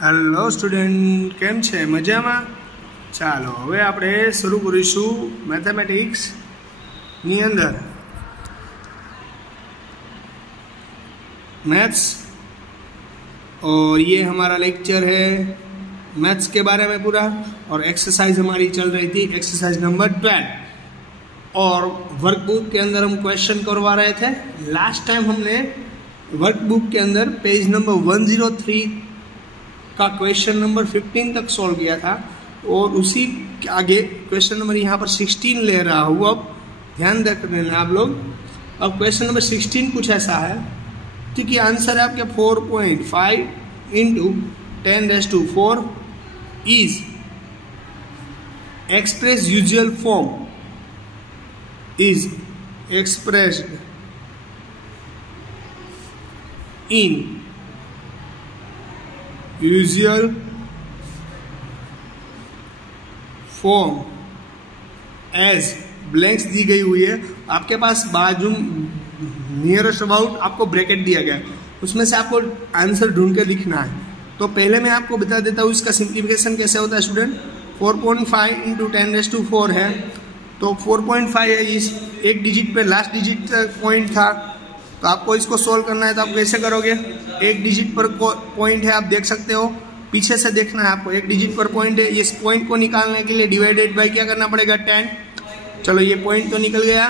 Hello student, કેમ છે? મજામાં? ચાલો હવે આપણે શરૂ કરીશું मैथमेटिक्स ની અંદર मैथ्स। और ये हमारा लेक्चर है मैथ्स के बारे में पूरा। और एक्सरसाइज हमारी चल रही थी एक्सरसाइज नंबर 12 और वर्कबुक के अंदर हम क्वेश्चन करवा रहे थे। लास्ट टाइम हमने वर्कबुक के अंदर पेज नंबर 103 का क्वेश्चन नंबर 15 तक सॉल्व किया था और उसी के आगे क्वेश्चन नंबर यहाँ पर 16 ले रहा हूँ। अब ध्यान रख लेना आप लोग। अब क्वेश्चन नंबर 16 कुछ ऐसा है, क्योंकि आंसर है आपके 4.5 into 10⁴ is express usual form is expressed in usual form as blanks दी गई हुई है। आपके पास बाजू नियरेस्ट अबाउट आपको ब्रैकेट दिया गया है, उसमें से आपको आंसर ढूंढ के लिखना है। तो पहले मैं आपको बता देता हूँ इसका सिंप्लीफिकेशन कैसे होता है स्टूडेंट। 4.5 इंटू 10⁴ है, तो 4.5 है, इस एक डिजिट पे लास्ट डिजिट पॉइंट था, तो आपको इसको सोल्व करना है। तो आप कैसे करोगे? एक डिजिट पर पॉइंट है, आप देख सकते हो, पीछे से देखना है आपको। एक डिजिट पर पॉइंट है, इस पॉइंट को निकालने के लिए डिवाइडेड बाय क्या करना पड़ेगा? 10। चलो ये पॉइंट तो निकल गया।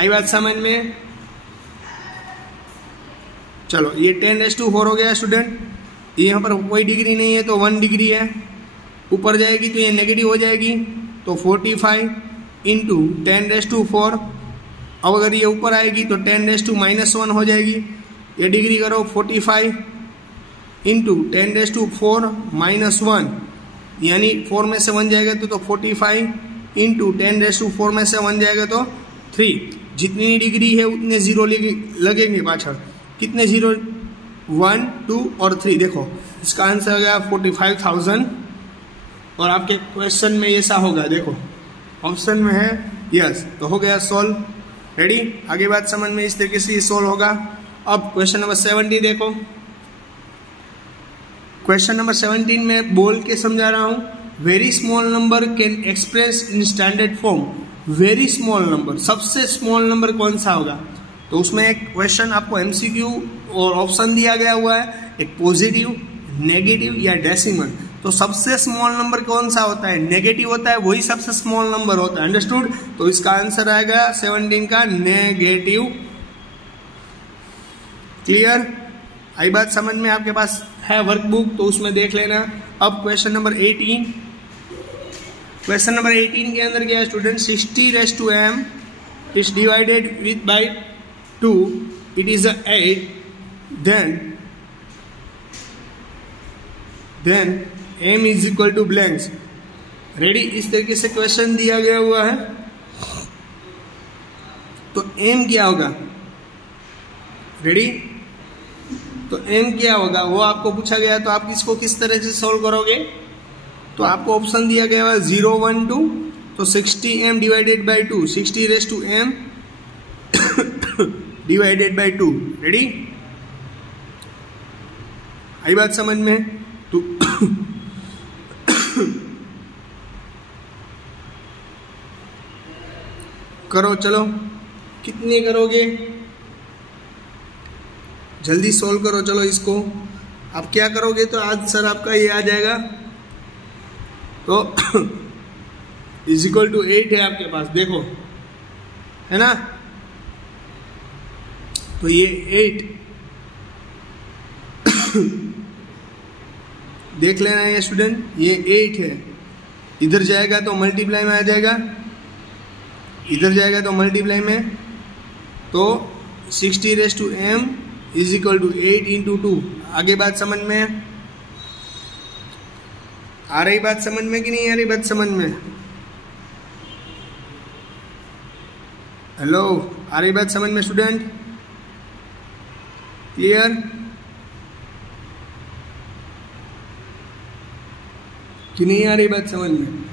आई बात समझ में? चलो ये 10⁴ हो गया स्टूडेंट। यहाँ पर कोई डिग्री नहीं है तो 1 डिग्री है, ऊपर जाएगी तो ये नेगेटिव हो जाएगी, तो 45 इंटू 10⁴। अब अगर ये ऊपर आएगी तो 10⁻⁻1 हो जाएगी। ये डिग्री करो, 45 इंटू 10⁻⁴ -1, यानी 4 में से 1 जाएगा तो 45 इंटू 10⁻⁴ में से 1 जाएगा तो 3। जितनी डिग्री है उतने जीरो लगेंगे पाछड़। कितने जीरो? 1, 2 और 3। देखो इसका आंसर आ गया 45,000। और आपके क्वेश्चन में ऐसा होगा, देखो ऑप्शन में है यस, तो हो गया सॉल्व। रेडी? आगे बात समझ में इस तरीके से ये सॉल्व होगा। अब क्वेश्चन नंबर 17 देखो। क्वेश्चन नंबर 17 में बोल के समझा रहा हूं। Very small number can express in standard form. Very small number, सबसे स्मॉल नंबर कौन सा होगा? तो उसमें एक क्वेश्चन आपको एमसीक्यू और ऑप्शन दिया गया हुआ है, एक पॉजिटिव, नेगेटिव या डेसिमल। तो सबसे स्मॉल नंबर कौन सा होता है? नेगेटिव होता है, वही सबसे स्मॉल नंबर होता है। अंडरस्टूड? तो इसका आंसर आएगा 17 का नेगेटिव। क्लियर? आई बात समझ में? आपके पास है वर्कबुक तो उसमें देख लेना। अब क्वेश्चन नंबर 18। क्वेश्चन नंबर 18 के अंदर क्या है student? 60⁻m is divided with by 2, it is 8, then m is equal to blanks. Ready? इस तरीके से क्वेश्चन दिया गया हुआ है, तो m क्या होगा? रेडी? तो m क्या होगा वो आपको पूछा गया, तो आप इसको किस तरह से सॉल्व करोगे? तो आपको ऑप्शन दिया गया है 0, 1, 2, तो 60m divided by 2, 60⁻m divided by 2। Ready? आई बात समझ में? तो करो, चलो कितने करोगे? जल्दी सॉल्व करो। चलो इसको आप क्या करोगे तो आंसर आपका ये आ जाएगा। तो इज इक्वल टू 8 है आपके पास, देखो है ना? तो ये 8 देख लेना है स्टूडेंट, ये 8 है। इधर जाएगा तो मल्टीप्लाई में आ जाएगा, इधर जाएगा तो मल्टीप्लाई में, तो 60⁻m is equal to 8 into 2। आगे बात समझ में आ रही? बात समझ में कि नहीं आ रही बात समझ में? हेलो, आ रही बात समझ में स्टूडेंट? क्लियर? कि नहीं आ रही बात समझ में?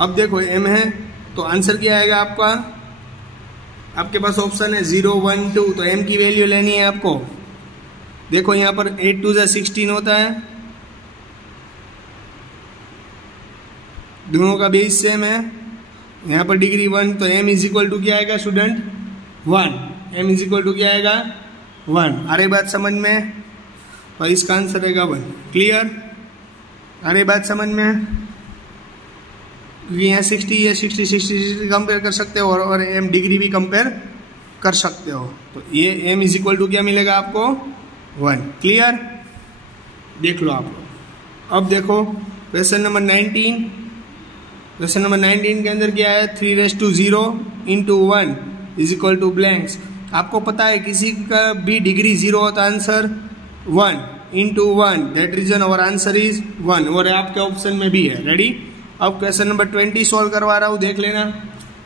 अब देखो m है तो आंसर क्या आएगा आपका? आपके पास ऑप्शन है 0, 1, 2, तो m की वैल्यू लेनी है आपको। देखो यहाँ पर 8 2 16 होता है, दोनों का बेस सेम है। यहाँ पर डिग्री 1, तो m इज इक्वल टू क्या आएगा student 1, m is equal to क्या आएगा 1। आ रही बात समझ में? तो इसका आंसर रहेगा 1। क्लियर? आ रही बात समझ में? यहाँ 60 है, 60 कंपेयर कर सकते हो और m डिग्री भी कंपेयर कर सकते हो। तो ये m इज इक्वल टू क्या मिलेगा आपको 1। क्लियर? देख लो आप लोग। अब देखो क्वेश्चन नंबर 19। क्वेश्चन नंबर 19 के अंदर क्या है 3⁻0 × 1 इज इक्वल टू ब्लैंक्स। आपको पता है किसी का भी डिग्री 0 होता है, आंसर 1 × 1, दैट रीजन और आंसर इज 1, और आपके ऑप्शन में भी है। रेडी? अब क्वेश्चन नंबर 20 सॉल्व करवा रहा हूँ, देख लेना।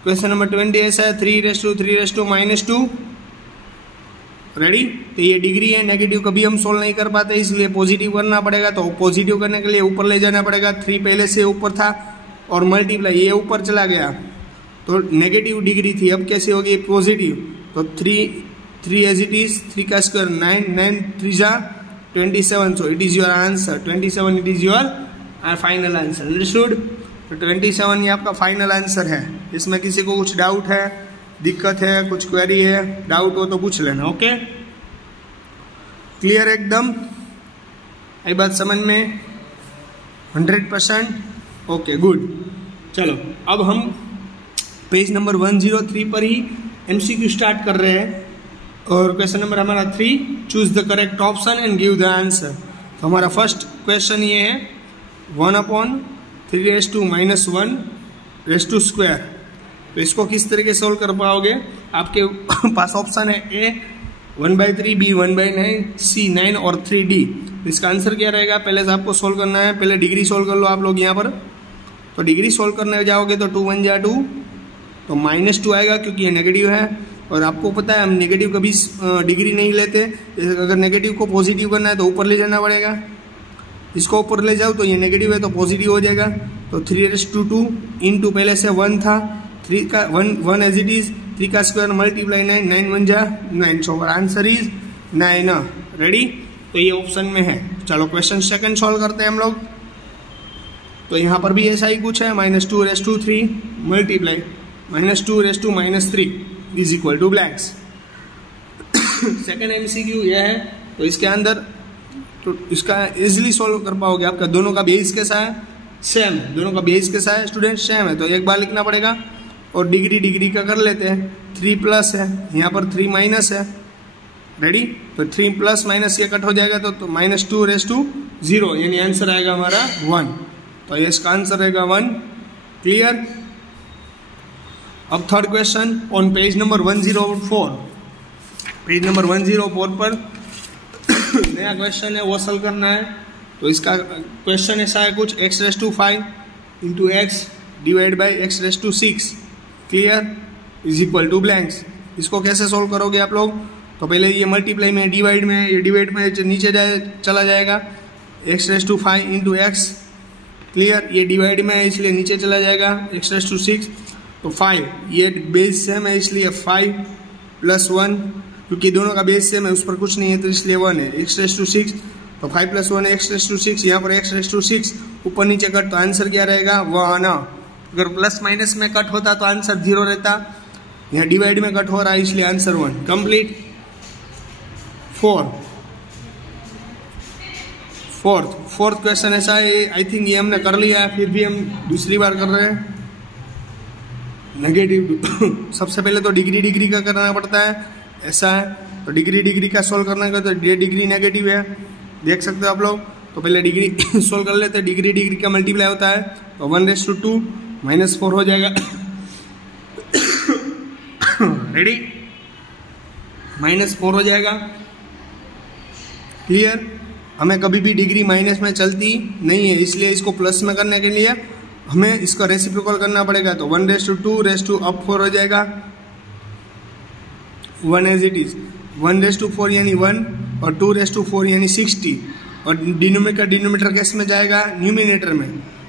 क्वेश्चन नंबर 20 ऐसा है 3⁻3⁻2 रेडी? तो ये डिग्री है, नेगेटिव कभी हम सोल्व नहीं कर पाते, इसलिए पॉजिटिव करना पड़ेगा। तो पॉजिटिव करने के लिए ऊपर ले जाना पड़ेगा, 3 पहले से ऊपर था और मल्टीप्लाई ये ऊपर चला गया तो नेगेटिव डिग्री थी, अब कैसे होगी पॉजिटिव। तो 3 एज इट इज, 3 का square 9, 9 3 27, so it is your answer 27, it is your final answer. Understood? तो 27 ये आपका फाइनल आंसर है। इसमें किसी को कुछ डाउट है, दिक्कत है, कुछ क्वेरी है, डाउट हो तो पूछ लेना। ओके? क्लियर एकदम? आई बात समझ में? 100%? Okay good. चलो अब हम पेज नंबर 103 पर ही MCQ स्टार्ट कर रहे हैं और क्वेश्चन नंबर हमारा 3, choose the correct option and give the answer. तो हमारा फर्स्ट क्वेश्चन ये है 1/3⁻1⁻² तो इसको किस तरीके से सोल्व कर पाओगे? आपके पास ऑप्शन है A 1/3, B 1/9, C 9 और 3D। इसका आंसर क्या रहेगा? पहले से आपको सोल्व करना है, पहले डिग्री सोल्व कर लो आप लोग यहाँ पर। तो डिग्री सोल्व करने जाओगे तो 2 1 जा 2, तो -2 आएगा क्योंकि ये नेगेटिव है। और आपको पता है हम नेगेटिव कभी डिग्री नहीं लेते, अगर नेगेटिव को पॉजिटिव करना है तो ऊपर ले जाना पड़ेगा। इसको ऊपर ले जाओ तो ये नेगेटिव है तो पॉजिटिव हो जाएगा। तो 3⁻2 इंटू पहले से 1 था, 3 का 1 एज इट इज, 3 का स्क्वायर मल्टीप्लाई 9, 9 1 जा 9, सो आंसर इज 9। रेडी? तो ये ऑप्शन में है। चलो क्वेश्चन सेकंड सॉल्व करते हैं हम लोग। तो यहाँ पर भी ऐसा ही कुछ है, -2⁻3 multiply -2⁻3 is equal to blanks. Second MCQ यह है, तो इसके अंदर तो इसका इजिली सॉल्व कर पाओगे। आपका दोनों का बेस कैसा है? सेम है। दोनों का बेस कैसा है स्टूडेंट? सेम है। तो एक बार लिखना पड़ेगा और डिग्री का कर लेते हैं। 3 प्लस है, यहाँ पर 3 माइनस है। रेडी? तो 3 प्लस माइनस ये कट हो जाएगा तो -2⁻0 यानी आंसर आएगा हमारा 1। तो ये इसका आंसर रहेगा 1। क्लियर? अब third question on page number 104। Page number 104 पर नया क्वेश्चन है, वो सॉल्व करना है। तो इसका क्वेश्चन ऐसा है कुछ x⁵ into x divide by x⁶ clear is equal to blanks. इसको कैसे सोल्व करोगे आप लोग? तो पहले ये मल्टीप्लाई में, डिवाइड में, ये डिवाइड में नीचे चला जाएगा, x⁵ इंटू x क्लियर, ये डिवाइड में है इसलिए नीचे चला जाएगा, x⁶ तो 5, ये बेस सेम है इसलिए 5 + 1, क्योंकि दोनों का बेस सेम है उस पर कुछ नहीं है तो इसलिए 1 है। x⁶ तो 5 + 1 x⁶, यहाँ पर x⁶ ऊपर नीचे कट तो आंसर क्या रहेगा 1। अगर प्लस माइनस में कट होता तो आंसर 0 रहता, यहाँ डिवाइड में कट हो रहा है इसलिए आंसर 1 कंप्लीट। फोर्थ क्वेश्चन ऐसा है, आई थिंक ये हमने कर लिया है, फिर भी हम दूसरी बार कर रहे हैं। नेगेटिव सबसे पहले तो डिग्री का करना पड़ता है, ऐसा है। तो डिग्री का सोल्व करने का, तो ये डिग्री नेगेटिव है, देख सकते हो आप लोग। तो पहले डिग्री सोल्व कर लेते हैं। डिग्री का मल्टीप्लाई होता है तो 1/2 -4 हो जाएगा। रेडी? -4 हो जाएगा। क्लियर? हमें कभी भी डिग्री माइनस में चलती नहीं है, इसलिए इसको प्लस में करने के लिए हमें इसका रेसिप्रोकल करना पड़ेगा। तो 1/2 हो जाएगा, 1 एज इट इज, 1/4 यानी 1 और 2/4 यानी 60, और डिनोमिनेटर किस में जाएगा? न्यूमिनेटर में।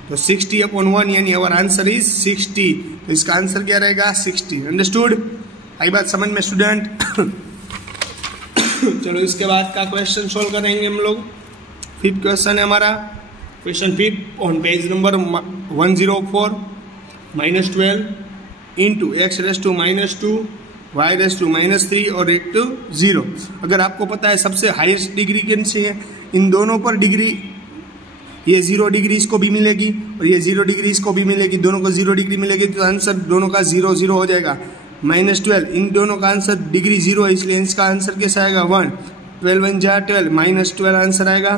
तो 60/1 यानी अवर आंसर इज 60। तो इसका आंसर क्या रहेगा 60। अंडरस्टूड? आई बात समझ में स्टूडेंट? चलो इसके बाद का क्वेश्चन सोल्व करेंगे हम लोग। फिफ्थ क्वेश्चन है हमारा, question fifth on page number 104, -12 into x raise to -2 y raise to -3 और एक टू 0। अगर आपको पता है सबसे हाईएस्ट डिग्री कौन सी है, इन दोनों पर डिग्री, ये 0 डिग्री इसको भी मिलेगी और ये 0 डिग्री इसको भी मिलेगी, दोनों को 0 डिग्री मिलेगी, तो आंसर दोनों का 0 0 हो जाएगा। -12 इन दोनों का आंसर डिग्री 0 है, इसलिए इसका आंसर कैसा आएगा 1। 12 1 जा 12, -12 आंसर आएगा।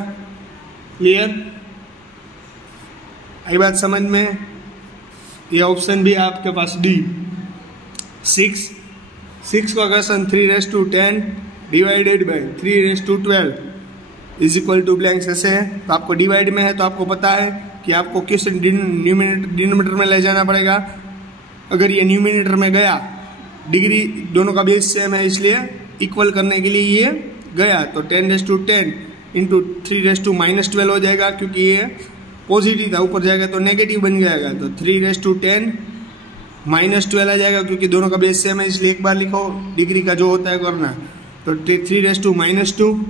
क्लियर, आई बात समझ में? ये ऑप्शन भी आपके पास डी। 6 का question 3/10 divided by 3/12 is equal to blanks ऐसे है। तो आपको डिवाइड में है तो आपको पता है कि आपको किस डिनोमिनेटर में ले जाना पड़ेगा। अगर ये न्यूमिनेटर में गया, डिग्री दोनों का बेस सेम है इसलिए इक्वल करने के लिए ये गया, तो 10/10 इंटू 3/-12 हो जाएगा, क्योंकि ये पॉजिटिव था, ऊपर जाएगा तो नेगेटिव बन जाएगा, तो 3/10 -12 आ जाएगा, क्योंकि दोनों का बेस सेम है इसलिए एक बार लिखो, डिग्री का जो होता है करना। तो 3/-2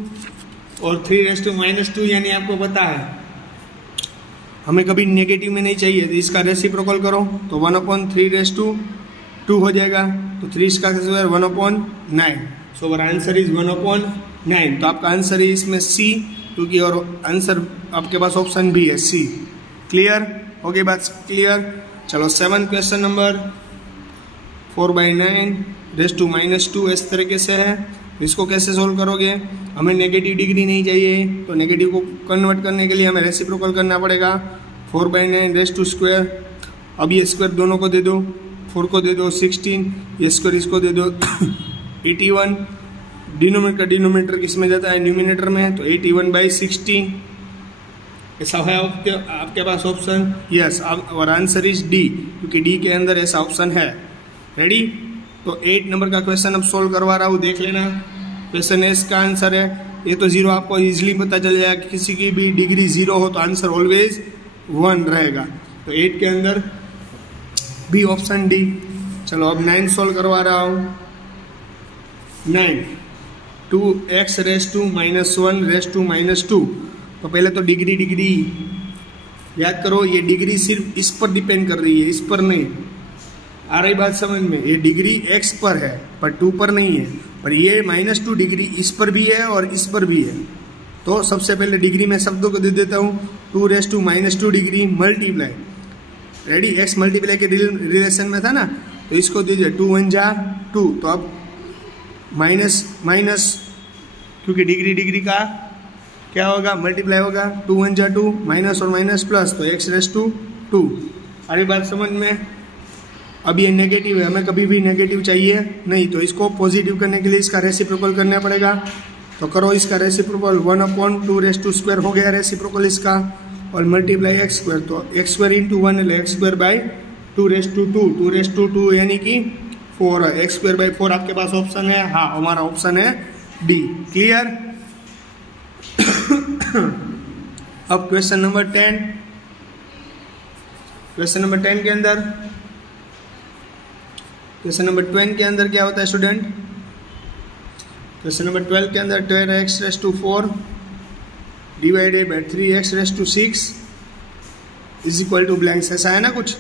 और 3/-2 यानी आपको पता है हमें कभी नेगेटिव में नहीं चाहिए, तो इसका रेसिप्रोकल करो तो 1/3/2 हो जाएगा, तो 3 का 1/9, सो अवर आंसर इज 1/9। तो आपका आंसर है इसमें सी, क्योंकि और आंसर आपके पास ऑप्शन भी है सी। क्लियर हो गई बात? क्लियर। चलो 7 क्वेश्चन नंबर 4/9 रेस टू -2 इस तरीके से है। इसको कैसे सोल्व करोगे? हमें नेगेटिव डिग्री नहीं चाहिए, तो नेगेटिव को कन्वर्ट करने के लिए हमें रेसिप्रोकल करना पड़ेगा। 4/9 रेस टू स्क्वायर, अब ये स्क्वायर दोनों को दे दो, 4 को दे दो 16, ये स्क्वायर इसको दे दो 81। डिनोमिनेटर किस में जाता है? न्यूमिनेटर में है, तो 81/16 ऐसा है आपके पास ऑप्शन। यस, और आंसर इज डी, क्योंकि डी के अंदर ऐसा ऑप्शन है। रेडी? तो 8 नंबर का क्वेश्चन अब सोल्व करवा रहा हूँ, देख लेना। क्वेश्चन एस का आंसर है, ये तो 0 आपको इजीली पता चल जाएगा, किसी की भी डिग्री 0 हो तो आंसर ऑलवेज 1 रहेगा। तो 8 के अंदर भी ऑप्शन डी। चलो अब 9 सोल्व करवा रहा हूँ। 9 2x raise to -1 race to -2। तो पहले तो डिग्री याद करो, ये डिग्री सिर्फ इस पर डिपेंड कर रही है, इस पर नहीं। आ रही बात समझ में? ये डिग्री x पर है पर 2 पर नहीं है, और ये -2 डिग्री इस पर भी है और इस पर भी है। तो सबसे पहले डिग्री में शब्दों को दे देता हूँ, 2 degree multiply, ready, x multiply के रिलेशन में था ना, तो इसको दीजिए 2 1 जा 2। तो अब माइनस क्योंकि डिग्री का क्या होगा? मल्टीप्लाई होगा, 2 1 जा 2, माइनस और माइनस प्लस, तो x/2। अरे बात समझ में? अब ये नेगेटिव है, हमें कभी भी नेगेटिव चाहिए नहीं, तो इसको पॉजिटिव करने के लिए इसका रेसिप्रोकल करना पड़ेगा। तो करो इसका रेसिप्रोकल, 1/2 हो गया रेसिप्रोकल इसका, और मल्टीप्लाई x², तो x² × 1 x²/2 2/2 यानी कि 4 है, x²/4 आपके पास ऑप्शन है। हाँ, हमारा ऑप्शन है डी। क्लियर? अब क्वेश्चन नंबर 10। क्वेश्चन नंबर 10 के अंदर, क्वेश्चन नंबर 12 के अंदर क्या होता है स्टूडेंट? क्वेश्चन नंबर 12 के अंदर 12x/4 divided by 3x/6 is equal to blanks, ऐसा है ना कुछ?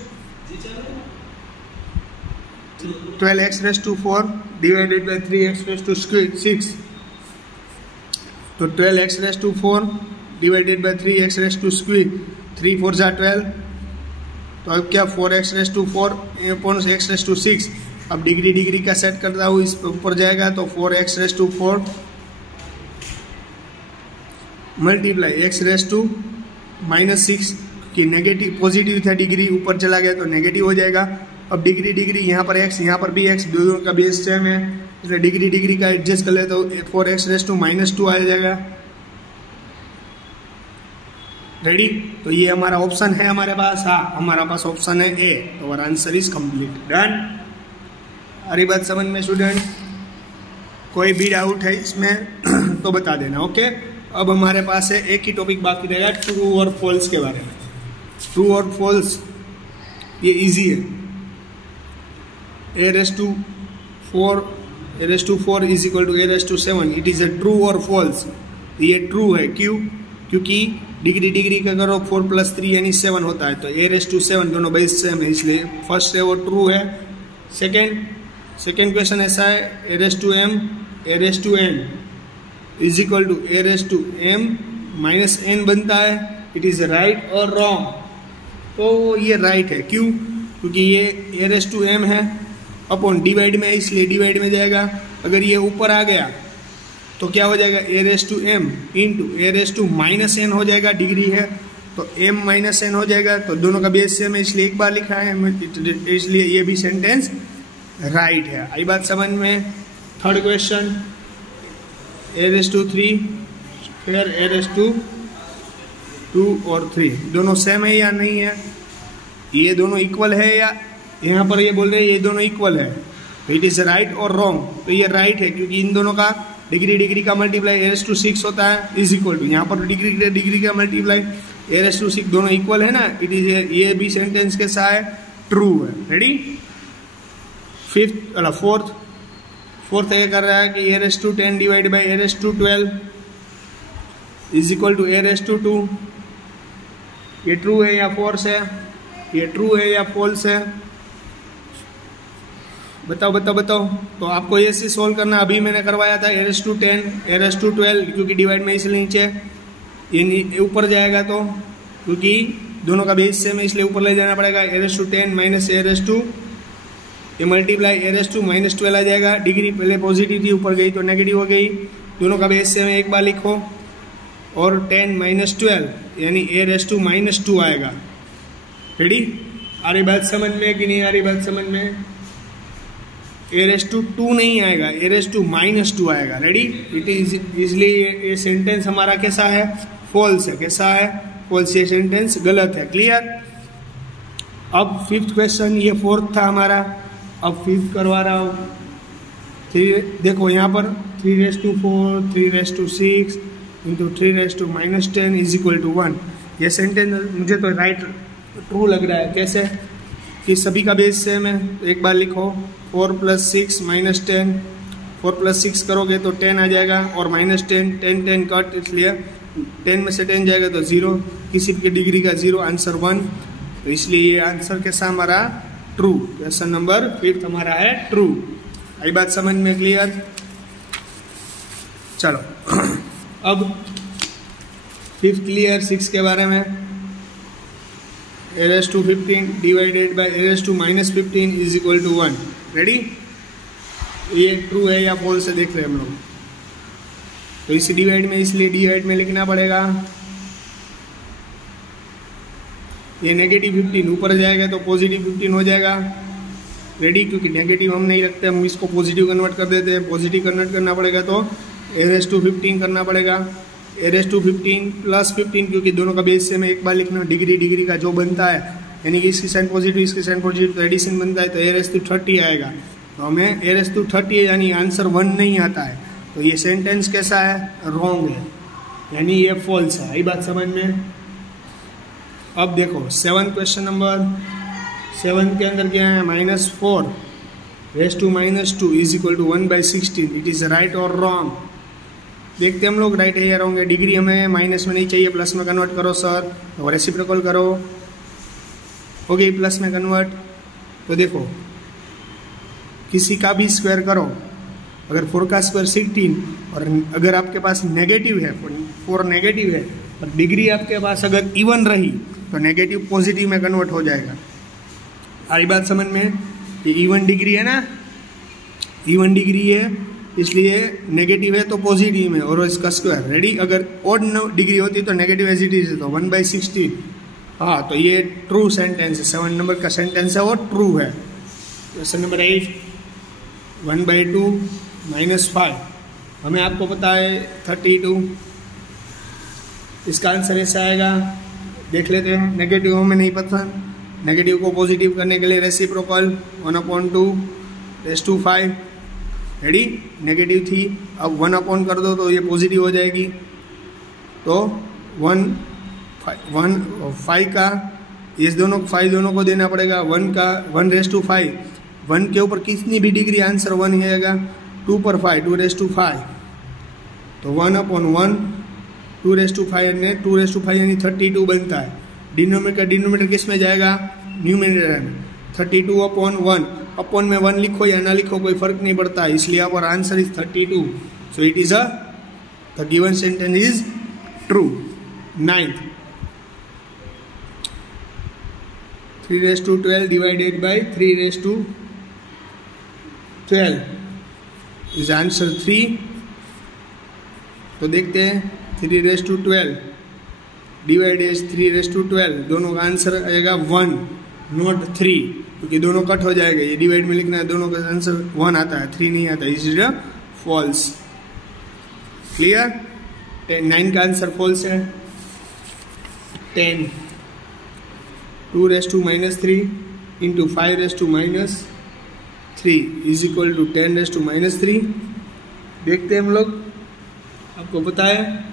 12x/4 डिवाइडेड बाई 3x/6, तो 12x/4 डिवाइडेड बाई 3x/6, 3 4 जा 12, तो अब क्या 4x/4 अपॉन x/6। अब डिग्री का सेट करता हूँ, इस ऊपर जाएगा तो 4x/4 मल्टीप्लाई x/-6 की नेगेटिव पॉजिटिव था, डिग्री ऊपर चला गया तो नेगेटिव हो जाएगा। अब डिग्री यहाँ पर x, यहाँ पर भी x, दोनों का बेस सेम है, इसलिए डिग्री का एडजस्ट कर ले तो 4x/-2 आ जाएगा। रेडी? तो ये हमारा ऑप्शन है हमारे पास। हाँ, हमारा पास ऑप्शन है ए, तो हमारा आंसर इज कंप्लीट। डन? अरे बात समझ में स्टूडेंट? कोई भी डाउट है इसमें तो बता देना। ओके, अब हमारे पास है एक ही टॉपिक बाकी रहेगा, ट्रू और फॉल्स के बारे में। ट्रू और फॉल्स ये इजी है। a/4 a raise to 4 is equal to a raise to 7, it is a true और फॉल्स। ये ट्रू है, क्यों? क्योंकि डिग्री का करो 4 + 3 यानी 7 होता है, तो ए रेस टू 7 दोनों बेस सेम है, इसलिए फर्स्ट है वो ट्रू है। सेकेंड क्वेश्चन ऐसा है, a raise to M a raise to N is equal to a raise to M minus N बनता है, इट इज राइट और रॉन्ग? तो ये राइट है, क्यों? क्योंकि ये ए रेस टू एम है अपॉन डिवाइड में, इसलिए डिवाइड में जाएगा। अगर ये ऊपर आ गया तो क्या हो जाएगा, a raise to M into a raise to minus N हो जाएगा, डिग्री है तो एम माइनस एन हो जाएगा, तो दोनों का बेस सेम है इसलिए एक बार लिखा है, इसलिए ये भी सेंटेंस राइट है। आई बात समझ में? Third question, a raise to 3 फिर ए रेस टू 2 और 3 दोनों सेम है या नहीं है, ये दोनों इक्वल है या यहाँ पर ये बोल रहे हैं ये दोनों इक्वल है, तो इट इज राइट और रॉन्ग? तो ये राइट है, क्योंकि इन दोनों का डिग्री का मल्टीप्लाई ए रेस टू 6 होता है इज इक्वल टू, यहाँ पर डिग्री का मल्टीप्लाई ए रेस टू 6 दोनों इक्वल है ना, इट इज ये भी सेंटेंस कैसा है, ट्रू है। रेडी? फोर्थ ये कर रहा है कि a raise to 10 divide by a raise to 12 is equal to a raise to 2, ये ट्रू है या फॉल्स है, ये ट्रू है या फॉल्स है, बताओ। तो आपको ये से सोल्व करना, अभी मैंने करवाया था a raise to 10 a raise to 12, क्योंकि डिवाइड में इसलिए नीचे ये ऊपर जाएगा, तो क्योंकि दोनों का बेस सेम है इसलिए ऊपर ले जाना पड़ेगा। A raise to 10 minus a raise to, ये multiply a raise to minus 12 आ जाएगा, डिग्री पहले पॉजिटिव थी ऊपर गई तो नेगेटिव हो गई, दोनों का बेस सेम है एक बार लिखो, और 10 माइनस 12 यानी ए रेस टू माइनस 2 आएगा। रेडी? आ रही बात समझ में कि नहीं आ रही बात समझ में? ए रेस टू 2 नहीं आएगा, ए रेस टू माइनस 2 आएगा। रेडी? इट इज इसलिए ये सेंटेंस हमारा कैसा है, फॉल्स है। कैसा है? फॉल्स, ये सेंटेंस गलत है। क्लियर? अब फिफ्थ क्वेश्चन, ये फोर्थ था हमारा, अब फिफ्थ करवा रहा हूँ। देखो यहाँ पर 3 raise to 4 3 raise to 6 into 3 raise to minus 10 is equal to 1। ये सेंटेंस मुझे तो राइट ट्रू लग रहा है। कैसे? कि सभी का बेस सेम है, एक बार लिखो 4 + 6 माइनस 10, 4 + 6 करोगे तो 10 आ जाएगा, और माइनस 10 कट, इसलिए 10 में से 10 जाएगा तो 0, किसी की डिग्री का 0, आंसर 1, तो इसलिए ये आंसर कैसा हमारा, ट्रू। क्वेश्चन नंबर 5 हमारा है ट्रू। आई बात समझ में? क्लियर? चलो अब 5 क्लियर। 6 के बारे में, a raise to 15 divided by a raise to minus 15 is equal to 1। Ready? ये ट्रू है या फॉल्स है देख रहे हैं हम लोग। तो इसी डिवाइड में, इसलिए डिवाइड में लिखना पड़ेगा, ये नेगेटिव 15 ऊपर जाएगा तो पॉजिटिव 15 हो जाएगा। रेडी? क्योंकि नेगेटिव हम नहीं रखते, हम इसको पॉजिटिव कन्वर्ट कर देते हैं, पॉजिटिव कन्वर्ट करना पड़ेगा तो ए रेस टू 15 करना पड़ेगा, ए रेस टू 15 + 15, क्योंकि दोनों का बेस से मैं एक बार लिखना, डिग्री का जो बनता है, यानी कि इसकी साइन पॉजिटिव इसकी साइन पॉजिटिव, तो एडिशन बनता है, तो ए रेस टू 30 आएगा। तो हमें ए रेस टू 30 यानी आंसर 1 नहीं आता है, तो ये सेंटेंस कैसा है, रॉन्ग है, यानी ये फॉल्स है। यही बात समझ में? अब देखो 7 क्वेश्चन नंबर 7 के अंदर क्या है, -4 raise to -2 is equal to 1/16, it is right और रॉन्ग? देखते हम लोग राइट है या रॉन्ग है। डिग्री हमें माइनस में नहीं चाहिए, प्लस में कन्वर्ट करो सर, और रेसिप्रोकल करो, हो गई प्लस में कन्वर्ट। तो देखो किसी का भी स्क्वायर करो, अगर 4 का स्क्वायर 16, और अगर आपके पास नेगेटिव है, 4 नेगेटिव है, और डिग्री आपके पास अगर इवन रही तो नेगेटिव पॉजिटिव में कन्वर्ट हो जाएगा। सारी बात समझ में? ये इवन डिग्री है ना, इवन डिग्री है, इसलिए नेगेटिव है तो पॉजिटिव में, और इसका स्क्वायर। रेडी? अगर ऑड डिग्री होती तो नेगेटिव एज इट इज, तो 1/16। हाँ, तो ये ट्रू सेंटेंस है, 7 नंबर का सेंटेंस है वो ट्रू है। क्वेश्चन नंबर 8, 1/2 -5, हमें आपको पता है 32, इसका आंसर ऐसा आएगा, देख लेते हैं। नेगेटिव हमें नहीं पता, नेगेटिव को पॉजिटिव करने के लिए reciprocal 1/2 raise to 5। Ready? Negative थी, अब 1 कर दो तो ये पॉजिटिव हो जाएगी, तो 5 का इस दोनों 5 दोनों को देना पड़ेगा, 1 का 1 रेस टू 5, 1 के ऊपर कितनी भी डिग्री आंसर 1 ही आएगा, 2 पर 5 2^5 तो 1/1 2^5 ने 2^5 यानी 32 बनता है। डिनोमिनेटर किस में जाएगा? न्यूमिनेटर में। 32/1 अपॉन में 1 लिखो या ना लिखो कोई फर्क नहीं पड़ता, इसलिए our answer is 32। So it is the given sentence is true. 9th 3^12 divided by 3^12 is answer 3। तो देखते हैं 3^12 डिवाइडेड 3^12 दोनों का आंसर आएगा 1 नॉट 3, क्योंकि दोनों कट हो जाएगा। ये डिवाइड में लिखना है, दोनों का आंसर 1 आता है, 3 नहीं आता, इज फॉल्स। क्लियर? 9 का आंसर फॉल्स है। 10 2^-3 इंटू 5^-3 इज इक्वल टू 10^-3। देखते हैं हम लोग, आपको पता है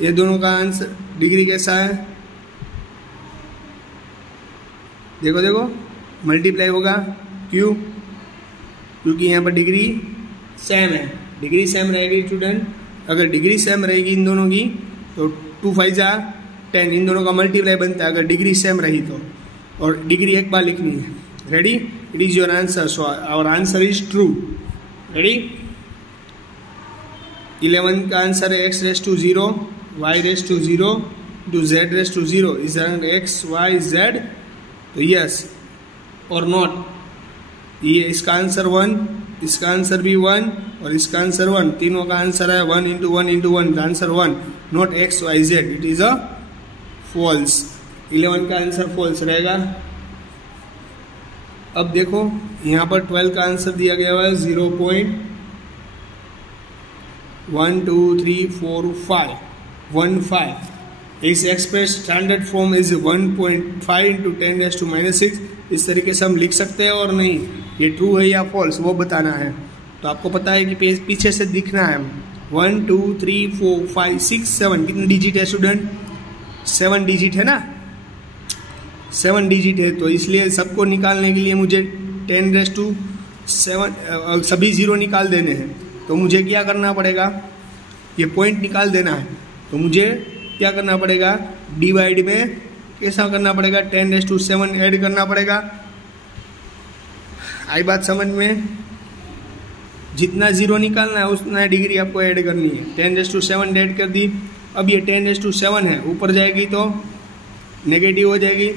ये दोनों का आंसर डिग्री कैसा है। देखो देखो मल्टीप्लाई होगा, क्यों? क्योंकि यहाँ पर डिग्री सेम है। डिग्री सेम रहेगी स्टूडेंट, अगर डिग्री सेम रहेगी इन दोनों की तो 2 5 10 इन दोनों का मल्टीप्लाई बनता है, अगर डिग्री सेम रही तो। और डिग्री एक बार लिखनी है। Ready? It is your answer, so our answer is true. Ready? 11 का आंसर है x^0 y^0 to z^0 is x y z। तो यस और नॉट, ये इसका आंसर 1, इसका आंसर भी 1 और इसका आंसर 1, तीनों का आंसर है 1 × 1 × 1, answer 1 not x y z, it is a false. 11 का आंसर फॉल्स रहेगा। अब देखो यहाँ पर 12 का आंसर दिया गया है 0.123415 इस एक्सप्रेस स्टैंडर्ड फॉर्म इज 1.5 × 10⁻⁻⁶। इस तरीके से हम लिख सकते हैं और नहीं, ये ट्रू है या फॉल्स वो बताना है। तो आपको पता है कि पीछे से दिखना है। 1 2 3 4 5 6 7 कितने डिजिट है स्टूडेंट? 7 डिजिट है ना, 7 डिजिट है। तो इसलिए सबको निकालने के लिए मुझे 10⁻7 सभी 0 निकाल देने हैं। तो मुझे क्या करना पड़ेगा? ये पॉइंट निकाल देना है। तो मुझे क्या करना पड़ेगा? डिवाइड में कैसा करना पड़ेगा? 10⁻7 ऐड करना पड़ेगा। आई बात समझ में? जितना 0 निकालना है उतना डिग्री आपको ऐड करनी है। 10⁻7 ऐड कर दी। अब ये 10⁻7 है, ऊपर जाएगी तो नेगेटिव हो जाएगी।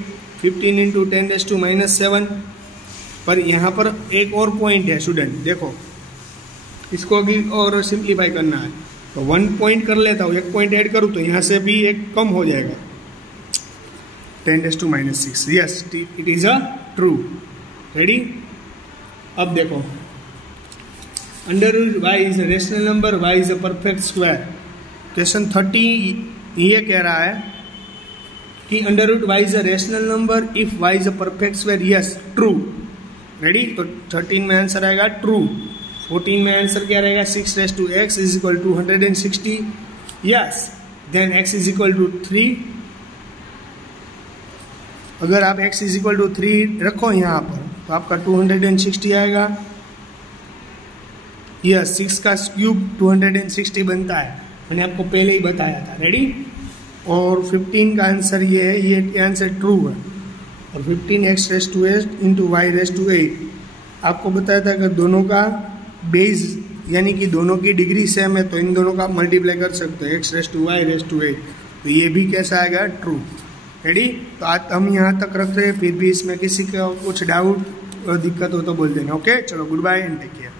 15 × 10⁻⁻7 पर यहाँ पर एक और पॉइंट है स्टूडेंट, देखो इसको अभी और सिंप्लीफाई करना है। तो 1 पॉइंट कर लेता हूँ, एक पॉइंट ऐड करूँ तो यहाँ से भी एक कम हो जाएगा 10⁻6। Yes it is a true. Ready? अब देखो √y is a rational number, y is a perfect square. Question 30 ये कह रहा है कि √y is a rational number if y is a perfect square. Yes true. Ready? तो 13 में answer आएगा ट्रू। 14 में आंसर क्या रहेगा? 6⁻x is equal to 160। Yes then x is equal to 3। अगर आप x इज इक्वल टू 3 रखो यहाँ पर तो आपका 260 आएगा। यस 6 का क्यूब 260 बनता है, मैंने आपको पहले ही बताया था। रेडी? और 15 का आंसर ये है, ये आंसर ट्रू है। और 15x⁻8 इंटू y⁻8 आपको बताया था कि दोनों का बेस यानी कि दोनों की डिग्री सेम है तो इन दोनों का मल्टीप्लाई कर सकते हो x⁻8। तो ये भी कैसा आएगा? ट्रू। रेडी? तो आज हम यहाँ तक रख रहे हैं, फिर भी इसमें किसी का कुछ डाउट और दिक्कत हो तो बोल देना। ओके चलो, good bye and take care.